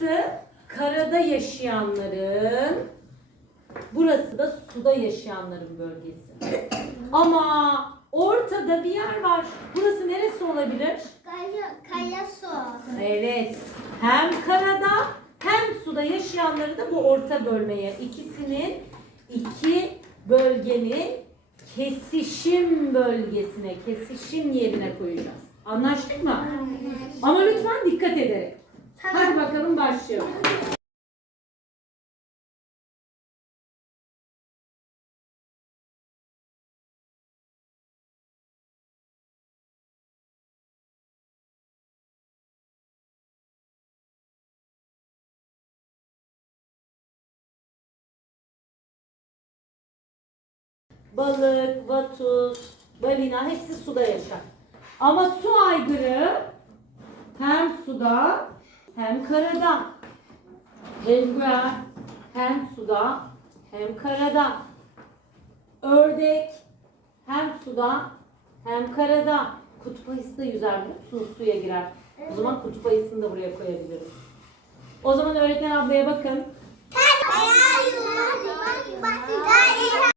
burası karada yaşayanların, burası da suda yaşayanların bölgesi. Ama ortada bir yer var. Burası neresi olabilir? Kaya, kaya su. Evet. Hem karada hem suda yaşayanları da bu orta bölmeye ikisinin iki bölgenin kesişim bölgesine, kesişim yerine koyacağız. Anlaştık mı? Ama lütfen dikkat ederek. Hadi bakalım başlayalım. Balık, vatus, balina hepsi suda yaşar. Ama su aygırı hem suda hem karada. Penguen hem suda hem karada. Ördek hem suda hem karada. Kutup ayısı da yüzer biliyor? Suya girer. O zaman kutup ayısını da buraya koyabiliriz. O zaman öğretmen ablaya bakın. Kaya.